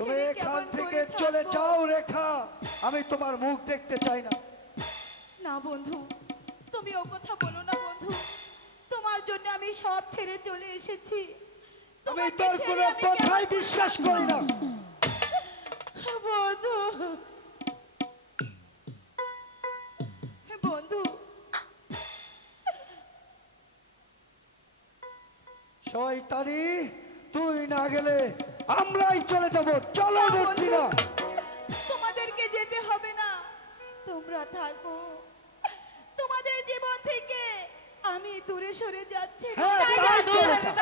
তুমি ছেড়ে এখান কেমন থেকে করে চলে থাকবো? যাও রেখা, আমি তোমার মুখ দেখতে চাই না। না বন্ধু, তুমি ও কথা বলো না বন্ধু। তোমার জন্য আমি সব ছেড়ে চলে এসেছি। আমি তোমাকে তোর ছেড়ে কোনো আমি কথাই কেমন করে বিশ্বাস থাকবো? করি না। বন্ধু, বন্ধু, শয়তানি, তুই না গেলে আমরাই চলে যাব। চলো না মর্জিনা। বন্ধু, তোমাদেরকে যেতে হবে না, তোমরা থাকো। তোমাদের জীবন থেকে আমি দূরে সরে যাচ্ছি। হ্যাঁ, তাই তাই না? চলে যা,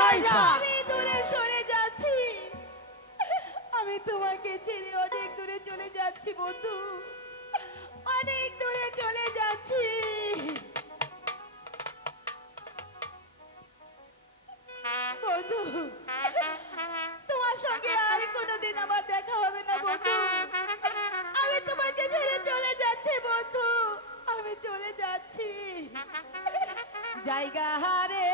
তাই যা। আমি দূরে সরে যাচ্ছি। আমি তোমাকে ছেড়ে অনেক দূরে চলে যাচ্ছি বন্ধু, অনেক দূরে চলে যাচ্ছি। বন্ধু, তোমার সঙ্গে আর কোনোদিন আমার দেখা হবে না বন্ধু। আমি তোমাকে ছেড়ে চলে যাচ্ছি বন্ধু, আমি চলে যাচ্ছি জায়গা হারে।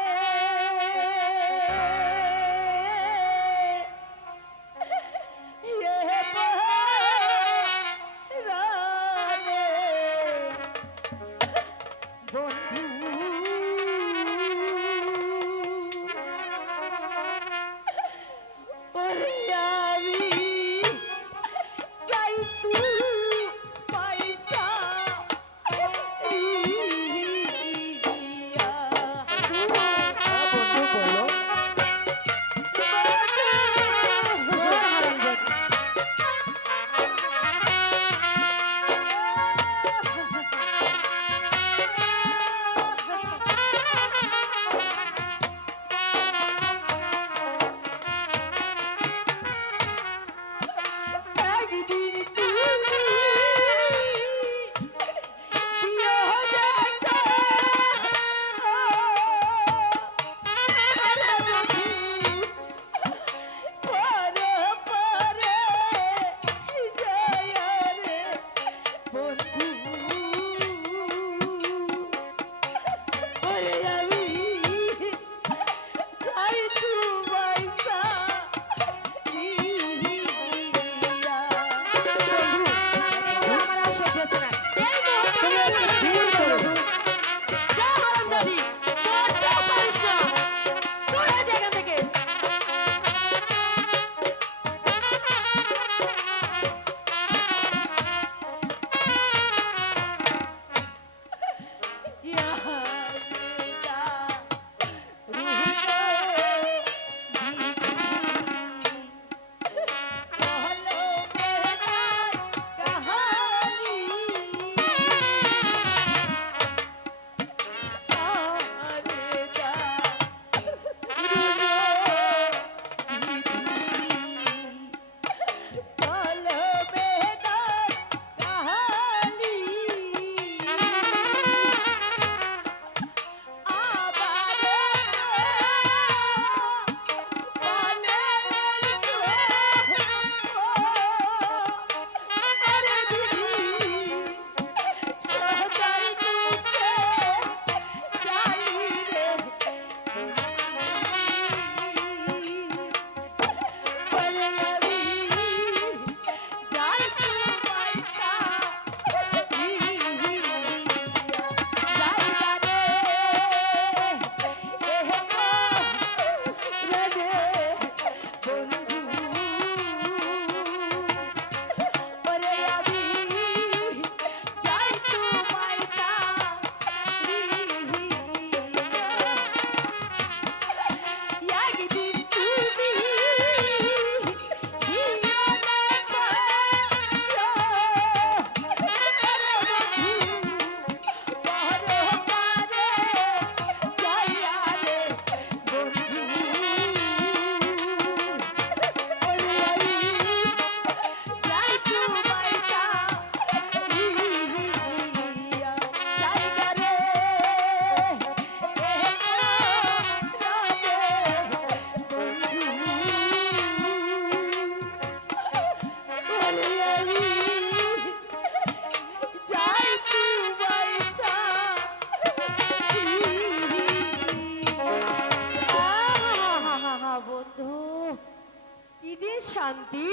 শান্তি,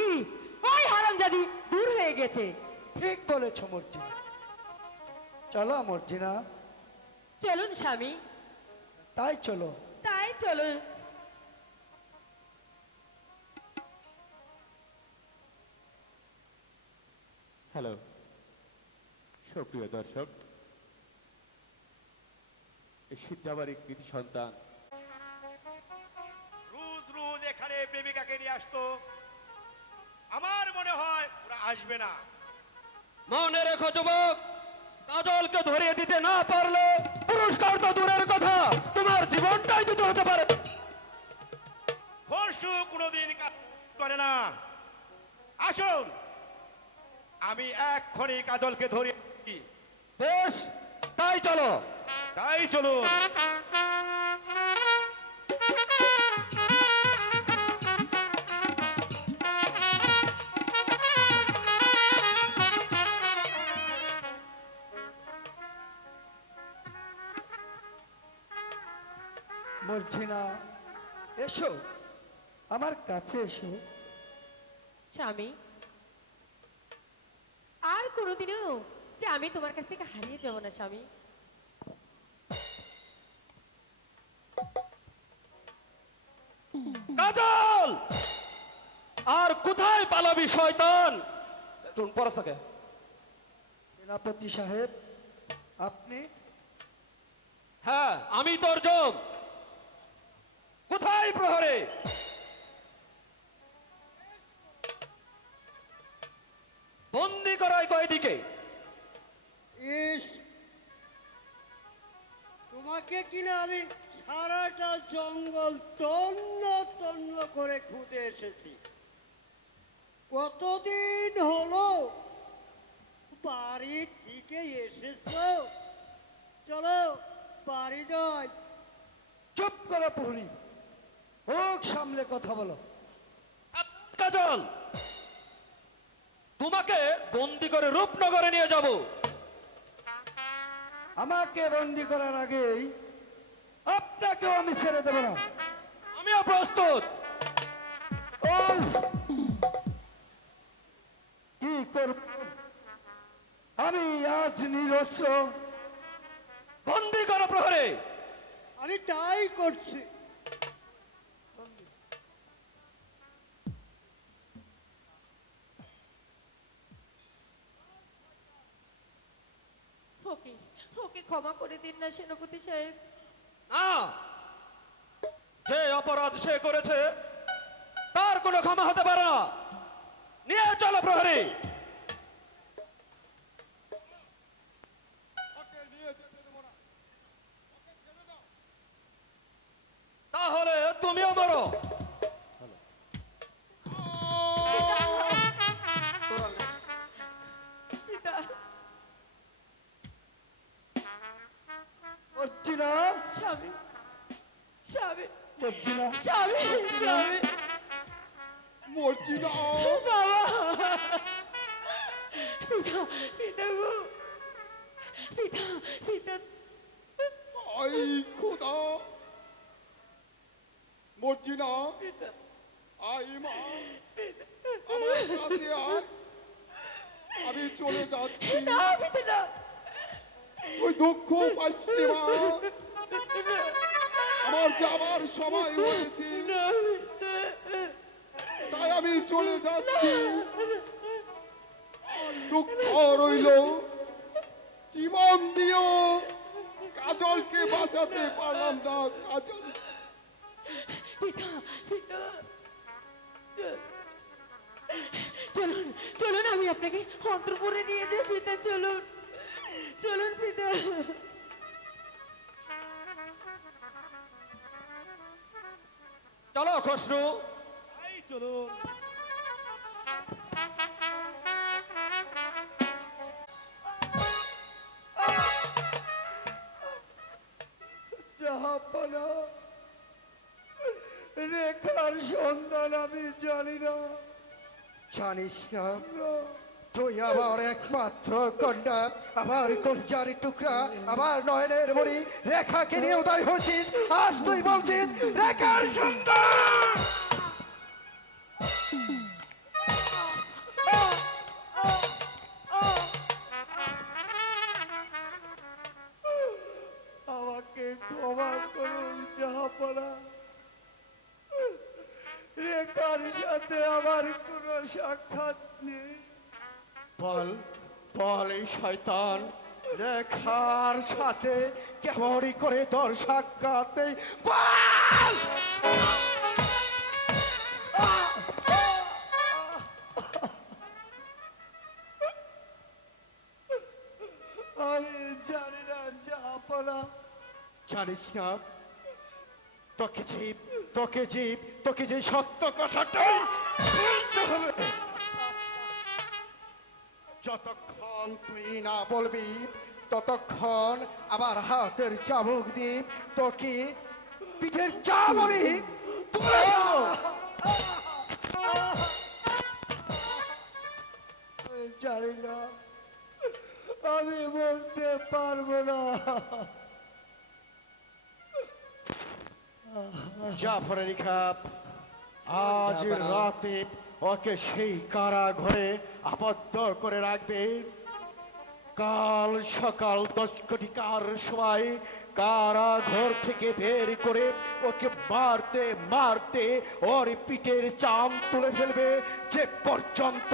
ওই হারামজাদি দূর হয়ে গেছে। ঠিক বলেছ মর্জিনা। চলো মর্জিনা, চলুন স্বামী, তাই চলো। তাই চলুন। হ্যালো সুপ্রিয় দর্শক, এই সিদ্ধাবাড়ি কৃতি সন্তান রোজ রোজ এখানে প্রেমিকাকে নিয়ে আসতো, আমার মনে হয় ওরা আসবে না। মনে রেখো যুবক, কাজলকে ধরিয়ে দিতে না পারলে পুরস্কার তো দূরের কথা, তোমার জীবনটাই দিতে হতে পারে। পরশু কোনোদিন কাজ করে না। আসুন, আমি এক্ষুনি কাজলকে ধরিয়ে দিচ্ছি। বেশ, তাই চলো। তাই চলুন। মর্জিনা, এসো, আমার কাছে এসো। স্বামী, আর কোনোদিনও যে আমি তোমার কাছ থেকে হারিয়ে যাব না স্বামী। কাজল, আর কোথায় পালাবি শয়তান? তুমি পরশ থাকে। সেনাপতি সাহেব, আপনি? হ্যাঁ, আমি তোর জম। কোথায় প্রহরে? বন্দি করায় কয়দিকে? ইস, তোমাকে কিনা আমি সারাটা জঙ্গল তন্ন তন্ন করে খুঁজে এসেছি। কতদিন হলো বাড়ি থেকে এসেছো? চলো বাড়ি যাই। চুপ করো প্রহরী, মুখ সামলে কথা বলো। কাজল, তোমাকে বন্দি করে রূপনগরে নিয়ে যাব। আমাকে বন্দি করার আগেই আপনাকেও আমি ছেড়ে দেব না। আমিও প্রস্তুত। ওহ! কি করব আমি আজ নিরস্ত্র? বন্দি করো প্রহরে। আমি তাই করছি। ওকে, ওকে ক্ষমা করে দিন না সেনাপতি সাহেব। না, যে অপরাধ সে করেছে তার কোনো ক্ষমা হতে পারে না। নিয়ে চলো প্রহরী। তাহলে তুমিও মরো। পিতা, মর্জিনা, স্বামী, স্বামী, মর্জিনা, স্বামী, স্বামী, মর্জিনা, বাবা, পিতা, পিতা গো, পিতা, পিতা, আই খোদা, মর্জিনা, পিতা, আই মা, আমার কাছে আয়, আমি চলে যাচ্ছি। না, পিতা না, ওই দুঃখ পাচ্ছি মা, আমার যাবার সময় হয়েছে, না, তাই আমি চলে যাচ্ছি। আর দুঃখ রইল, জীবন দিও কাজলকে বাঁচাতে পারলাম না। কাজল, পিতা, পিতা, চলুন, চলুন, আমি আপনাকে অন্তরপুরে নিয়ে যাই। পিতা, চলুন, চলুন পিতা। চলো খসরু। তাই চলুন। জাহাপনা, রেখার সন্ধান আমি জানি না। জানিস না তুই আমার একমাত্র কন্যা, আমার কলজার টুকরা, আমার নয়নের মণি রেখাকে নিয়ে উদয় হয়েছিস, আজ তুই বলছিস রেখার সন্তান। তোমার সাথে আমার কোনো সাক্ষাৎ নেই। বল বল এই শয়তান, রেখার সাথে কেমনই করে তোর সাক্ষাৎ নেই? বল! আমি জানি না জাহাপনা। জানিস না, তোকে যে সত্য কথাটাই বলতে হবে। যতক্ষণ তুই না বলবি ততক্ষণ আমার হাতের চাবুক দিয়ে তোকে পিঠের চাপ আমি তুলে দেব। আমি জানি না, আমি বলতে পারবো না। জাফর আলী খাঁ আজ রাতে ওকে সেই কারাঘরে আবদ্ধ করে রাখবে। কাল সকাল 10 কোটিকার সময় কারাঘর থেকে বের করে ওকে মারতে মারতে ওর পিঠের চাম তুলে ফেলবে, যে পর্যন্ত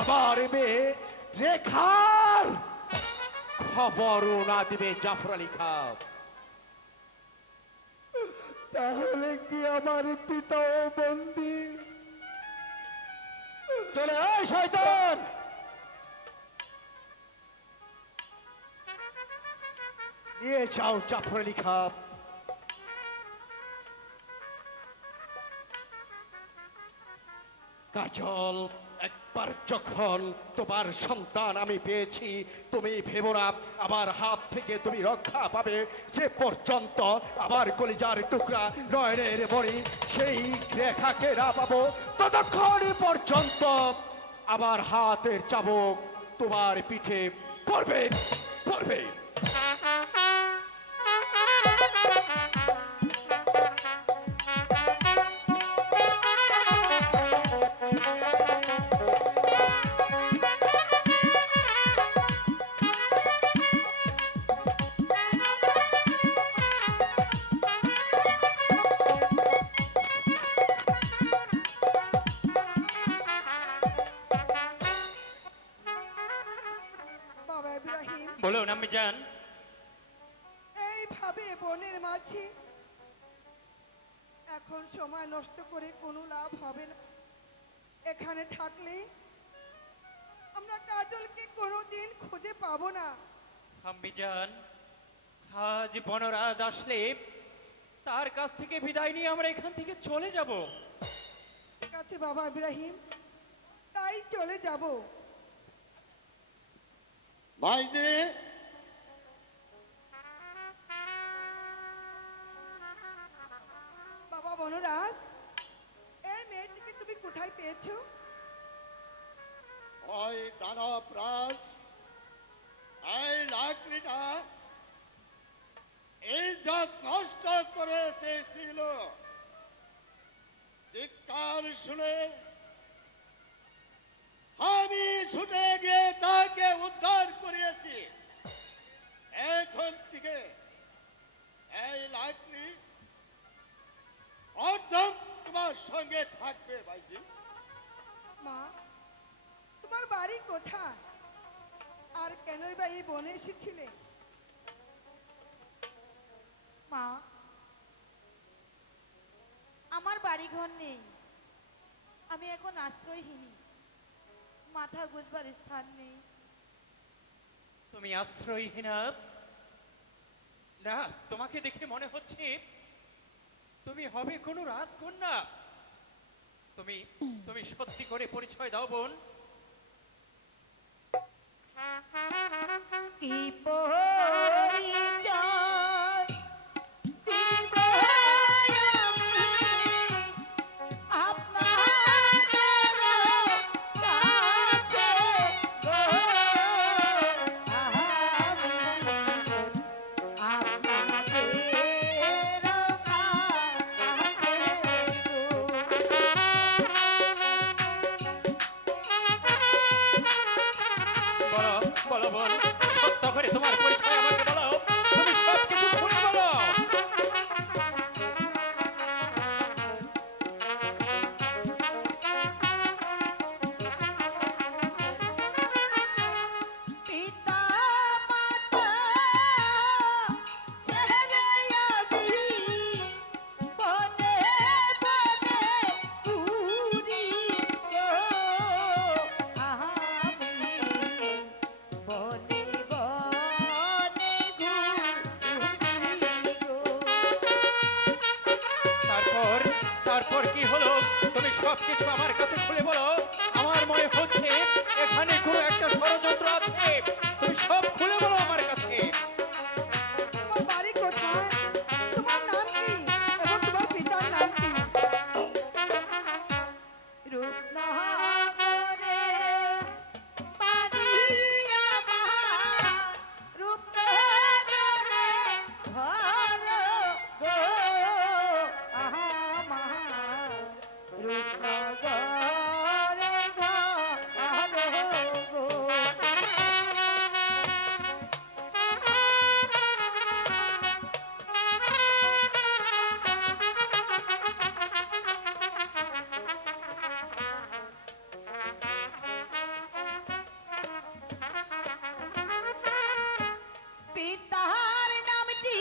আমার মেয়ে রেখার খবরও না দিবে জাফর আলী খাঁ। তাহলে কি আমার পিতাও বন্দী? চলে আয় শয়তান! নিয়ে যাও জাফর আলী খাঁ। কাজল, একবার যখন তোমার সন্তান আমি পেয়েছি, তুমি ভেবো না আমার হাত থেকে তুমি রক্ষা পাবে। যে পর্যন্ত আমার কলিজার টুকরা নয়নের মণি সেই রেখাকে না পাবো, ততক্ষণ পর্যন্ত আমার হাতের চাবুক তোমার পিঠে পড়বে পড়বে। বাবা ইব্রাহিম, বলুন আম্মি জান। এইভাবে বনের মাঝে এখন সময় নষ্ট করে কোনো লাভ হবে না। এখানে থাকলে আমরা কাজলকে কোনোদিন খুঁজে পাবো না। আম্মি জান, আজ বনরাজ আসলে তার কাছ থেকে বিদায় নিয়ে আমরা এখান থেকে চলে যাব। ঠিক আছে বাবা ইব্রাহিম, তাই চলে যাব। ভাইজি, বাবা বনরাজ, এই মেয়েটিকে তুমি কোথায় পেয়েছো? ওই দানব রাজ এই লাকড়িটা ইজ্জত নষ্ট করে এসেছিল। চিৎকার শুনে আমি ছুটে গিয়ে তাকে উদ্ধার করিয়েছি। এখন থেকে এই লাকড়ি অর্ধম তোমার সঙ্গে থাকবে ভাইজি। মা, তোমার বাড়ি কোথায়? আর কেনই বা এই বনে এসেছিলে? মা, আমার বাড়ি ঘর নেই, আমি এখন আশ্রয়হীন, মাথা গুজবার স্থান নেই। তুমি আশ্রয়হীনা? না, তোমাকে দেখে মনে হচ্ছে তুমি হবে কোনো রাজকন্যা। তুমি তুমি সত্যি করে পরিচয় দাও বোন। কি পরিচয় দিব আমি আপনাদের কাছে গো? আমি আপনাদের কাছে গো। বলো বলো বোন, সত্য করে তোমার পরিচয় আমাকে তারপর কি হলো তুমি সব কিছু আমার কাছে খুলে বলো। আমার মনে হচ্ছে এখানে কোনো একটা ষড়যন্ত্র আছে। তুমি সব খুলে বলো আমার কাছে। তোমার বাড়ি কোথায়, তোমার নাম কি এবং তোমার পিতার নাম কি? রূপনগরে বাড়ি আমার, রূপনগরে ঘর গো আমার, রূপনগরে ঘর গো। পিতার নামটি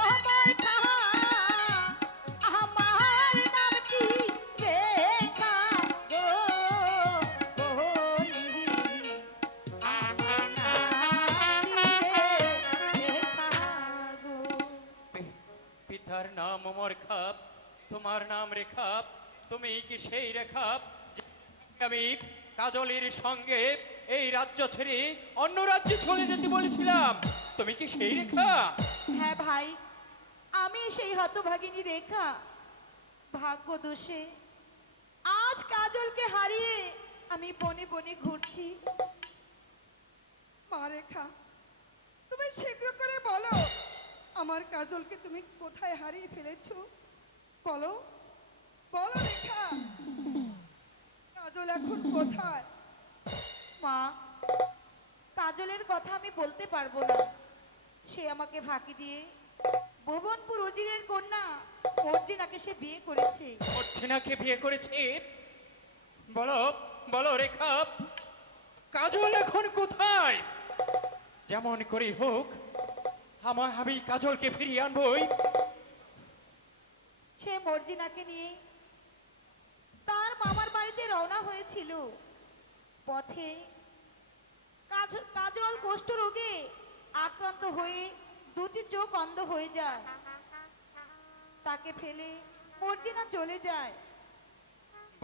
অময় খাঁ, আমার নামটি রেখা গো বলি, আমার নামটি রেখা গো। পিতার নাম অমর খাপ, তোমার নাম রেখাপ। তুমি কি সেই রেখাপ যে আমি কাজলের সঙ্গে এই রাজ্য ছেড়ে অন্য রাজ্যে চলে যেতে বলেছিলাম? তুমি কি সেই রেখা? হ্যাঁ ভাই, আমি সেই হতভাগিনী রেখা। ভাগ্য দোষে আজ কাজলকে হারিয়ে আমি বনে বনে ঘুরছি। মা রেখা, তুমি শীঘ্র করে বলো আমার কাজলকে তুমি কোথায় হারিয়ে ফেলেছো? বলো বলো রেখা, কাজল এখন কোথায়? মা, কাজলের কথা আমি বলতে পারবো না। সে আমাকে ফাঁকি দিয়ে ভুবনপুর উজিরের কন্যা মর্জিনাকে সে বিয়ে করেছে। অর্চনাকে বিয়ে করেছে? বলো বলো রেখাপ, কাজল এখন কোথায়? যেমন করে হোক আমি কাজলকে ফিরিয়ে আনবই। সে মর্জিনাকে নিয়ে তার মামার বাড়িতে রওনা হয়েছিল। পথে কাজল কুষ্ঠরোগে আক্রান্ত হয়ে দুটি চোখ অন্ধ হয়ে যায়। তাকে ফেলে মর্জিনা চলে যায়।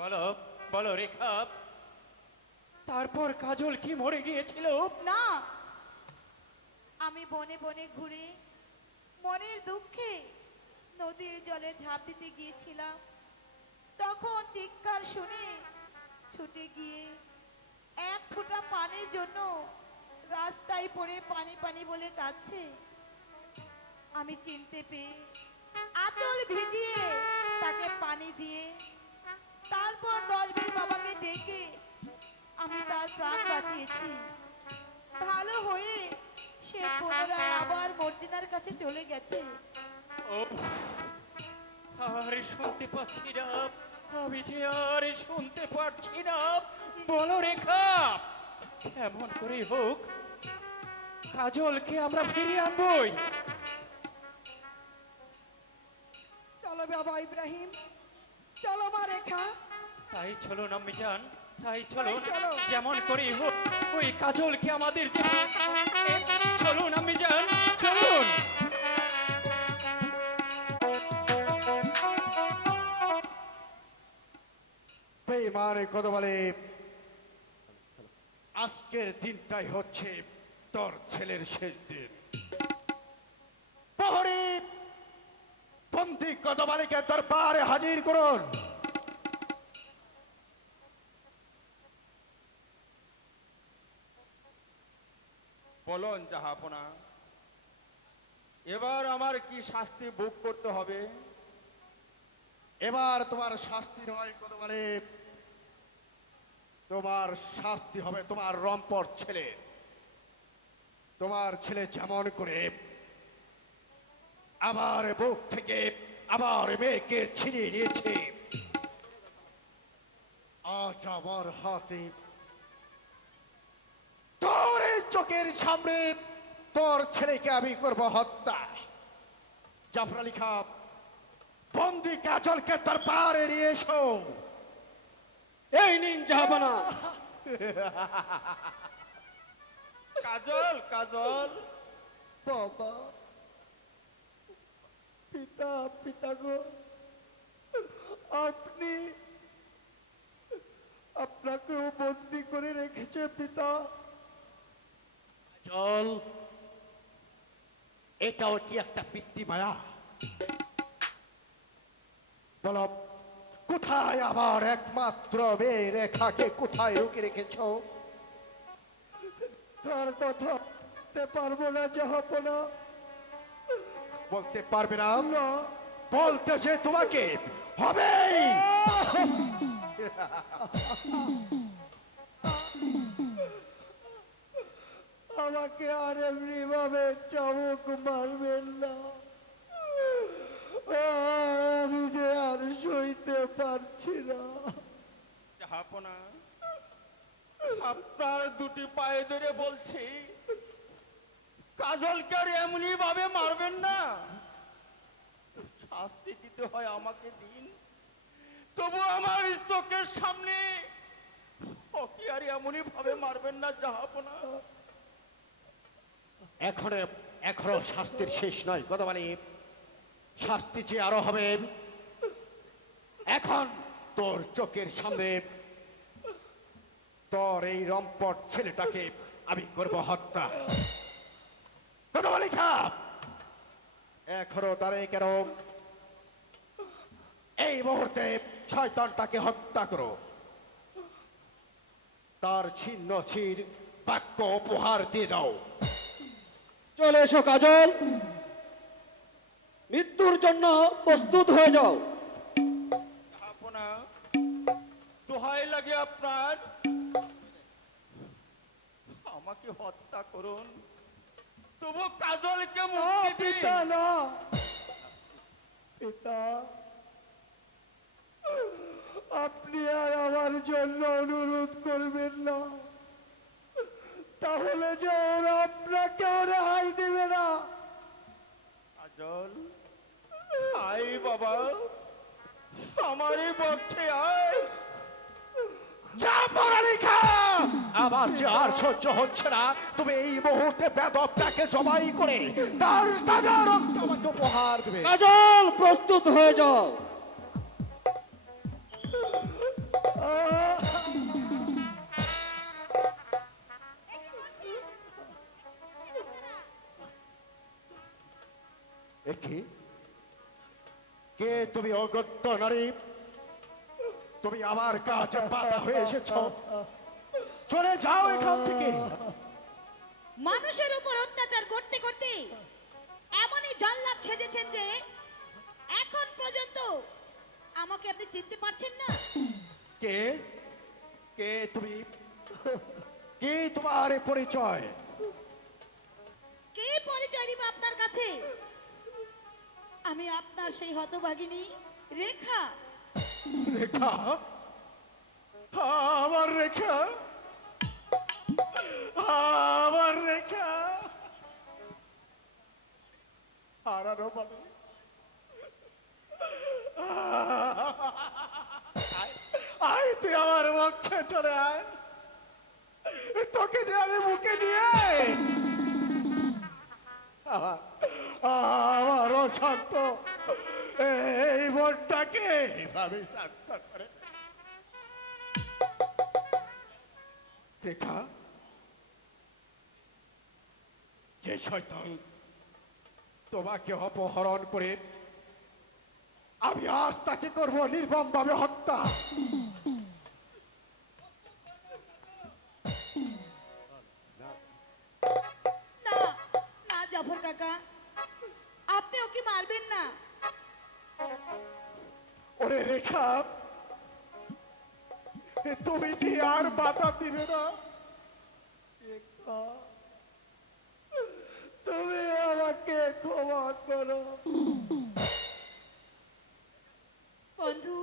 বলো বলো রেখাপ, তারপর কাজল কি মরে গিয়েছিল? না, আমি বনে বনে ঘুরে মনের দুঃখে নদীর জলে ঝাঁপ দিতে গিয়েছিলাম। তখন চিৎকার শুনে ছুটে গিয়ে এক ফোঁটা পানির জন্য রাস্তায় পড়ে পানি পানি বলে কাঁদছে। আমি চিনতে পেয়ে আঁচল ভিজিয়ে তাকে পানি দিয়ে তারপর দলবীর বাবাকে ডেকে আমি তার প্রাণ বাঁচিয়েছি। ভালো হয়ে সে পুনরায় আবার মর্জিনার কাছে চলে গেছে। ও, আর শুনতে পাচ্ছি না, আমি যে আর শুনতে পারছি না। বলো রেখাপ, এমন করে হোক কাজলকে আমরা ফিরিয়ে আনবই। চলো বাবা ইব্রাহিম, চলো মা রেখা। তাই চলুন আম্মি যান, তাই চলুন। তাই চলো। যেমন করেই হোক ওই কাজলকে আমাদের চলুন আম্মি যান, চলুন। বেঈমান কথা বলে, আজকের দিনটাই হচ্ছে তোর ছেলের শেষ দিন। প্রহরী, বন্দী কদমালিকে দরবারে হাজির করুন। বলুন জাহাপনা, এবার আমার কি শাস্তি ভোগ করতে হবে? এবার তোমার শাস্তি নয় কদমালে, তোমার শাস্তি হবে তোমার রম্পর ছেলে। তোমার ছেলে যেমন করে আমার বুক থেকে আমার মেয়েকে ছিনিয়ে নিয়েছে, আজ আমার হাতে তোর এই চোখের সামনে তোর ছেলেকে আমি করব হত্যা। জাফর আলী খান, বন্দি কাজলকে দরবারে নিয়ে এসো। এই নিন জাহাপনা। কাজল, কাজল, বাবা, পিতা, পিতা গো, পিতা। চল, এটাও কি একটা পিতৃ মায়া? বলো, কোথায় আমার একমাত্র মেয়ে রেখাকে কোথায় রুকে রেখেছ? তার কথা বলতে পারবো না জাহাপনা। বলতে পারবে না? না, বলতে যে তোমাকে হবেই। আমাকে আর এমনি ভাবে চাবুক মারবেন না। আমি যে আর সইতে পারছি না। জাহাপনা, আপনার দুটি পায়ে ধরে বলছি, কাজলকে আর এমনি ভাবে মারবেন না। শাস্তি দিতে হয় আমাকে দিন, তবু আমার চোখের সামনে ওকে আর এমনি ভাবে মারবেন না জাহাপনা। এখনো শাস্তির শেষ নয় কথা মানে, শাস্তি যে আরো হবে। এখন তোর চোখের সামনে তোর এই রম্পট ছেলেটাকে আমি করব হত্যা। কথা বলি খাপ, এখনো দাঁড়িয়ে কেন? এই মুহূর্তে শয়তানটাকে হত্যা করো, তার ছিন্ন ছির বাক্য উপহার দিয়ে দাও। চলে এসো কাজল, মৃত্যুর জন্য প্রস্তুত হয়ে যাও। জাহাপনা, দোহাই লাগে আপনার, আমাকে হত্যা করুন, তবু কাজলকে না মুক্তি দিন। পিতা, না পিতা, আপনি আর আমার জন্য অনুরোধ করবেন না, তাহলে যে ওরা আপনাকেও রেহাই দেবে না। কাজল, আয় বাবা, আমারই পক্ষে আয়। যা পরালি খা! আমার যে আর সহ্য হচ্ছে না, তুমি এই মুহূর্তে বেদবটাকে জবাই করে তার তাজা রক্ত আমাকে উপহার দেবে। কাজল, প্রস্তুত হয়ে যাও। একি কে তুমি? অগত্য নারী, তুমি আমার কাছে বাধা হয়ে এসেছ, চলে যাও এখান থেকে। মানুষের উপর অত্যাচার করতে করতে এমনই জল্লাদ ছেজেছেন যে এখন পর্যন্ত আমাকে আপনি চিনতে পারছেন না। কে কে তুমি? কি তোমার এ পরিচয়? কে পরিচয় দিব আপনার কাছে? আমি আপনার সেই হতভাগিনী রেখা। রেখা? আমার রেখা, আমার রেখা হারানো মানে আয়, তুই আমার মুখে চলে আয়, তোকে যে আমি মুখে নিয়ে আমার অশান্ত এই মনটাকে এইভাবে শান্ত করে। রেখা, যে শয়তান তোমাকে অপহরণ করে, আমি আজ তাকে করবো নির্মম ভাবে হত্যা। না না জাফর কাকা, আপনি ওকে মারবেন না। ওরে রেখা, তুমি যে আর বাধা দিবে না। তুমি আমাকে ক্ষমা করো। বন্ধু,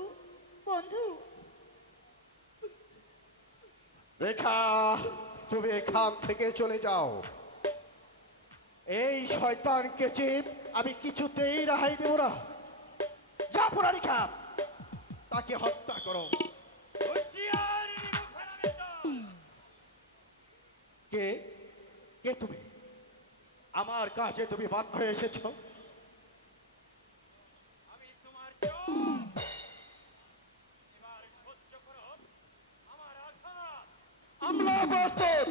বন্ধু, রেখা, তুমি এখান থেকে চলে যাও। এই শয়তানকে যে আমি কিছুতেই রেহাই দেব না। যা পুরা রেখা, তাকে হত্যা করো। কে কে তুমি? আমার কাছে তুমি বাধ্য হয়ে এসেছো? আমি তোমার চোখ, এবার সহ্য করো আমার আঘাত। আমলা প্রস্তুত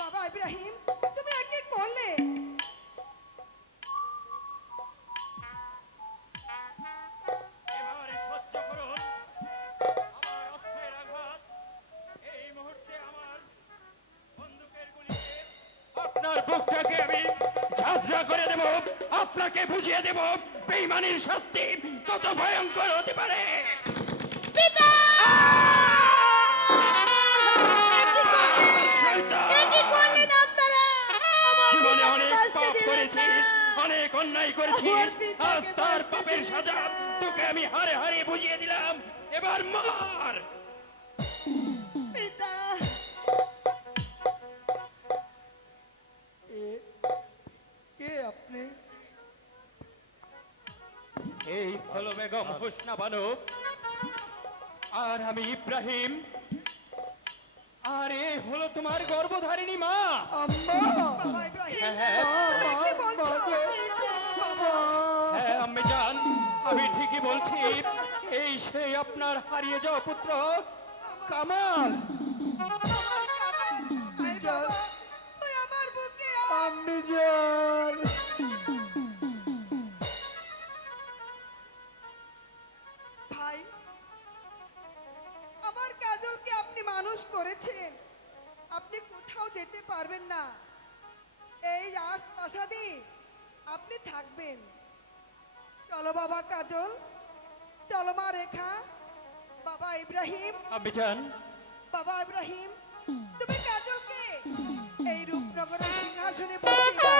বাবা ইব্রাহিম, তুমি একে করলে? এবারে সহ্য করুন আমার অস্ত্রের আঘাত। এই মুহূর্তে আমার বন্দুকের গুলিতে আপনার বুকটাকে আমি ঝাঁঝরা করে দেব, আপনাকে বুঝিয়ে দেব বেঈমানির শাস্তি কত ভয়ঙ্কর হতে পারে। পিতা! শয়তান! এ কি করলেন আপনারা? আমার জীবনে পিতাকে অনেক বাঁচতে পাপ দিলেন করেছিস, না। অনেক অন্যায় আমার করেছিস, পিতাকে আজ তার বাঁচতে পাপের দিলেন সাজা না। তোকে আমি হারে হারে বুঝিয়ে দিলাম, এবার মার। পিতা! কে আপনি? এই হলো বেগম হোসনা বানু, আর আমি ইব্রাহিম, আর এই হলো তোমার গর্ভধারিণী মা। বাবা ইব্রাহিম, হ্যাঁ, তুমি কি বলছো? বাবা, হ্যাঁ আম্মি জান, আমি ঠিকই বলছি, এই সেই আপনার হারিয়ে যাওয়া পুত্র কামাল। আমার কামাল, আয় বাবা, তুই আমার বুকে আয়। আম্মি জান। ভাই, আমার কাজলকে আপনি মানুষ করেছেন, আপনি কোথাও যেতে পারবেন না, এই রাজপ্রাসাদে আপনি থাকবেন। চলো বাবা কাজল, চলো মা রেখা, বাবা ইব্রাহিম, আম্মি জান, বাবা ইব্রাহিম, তুমি কাজলকে এই রূপনগরের সিংহাসনে বসিয়ে দাও।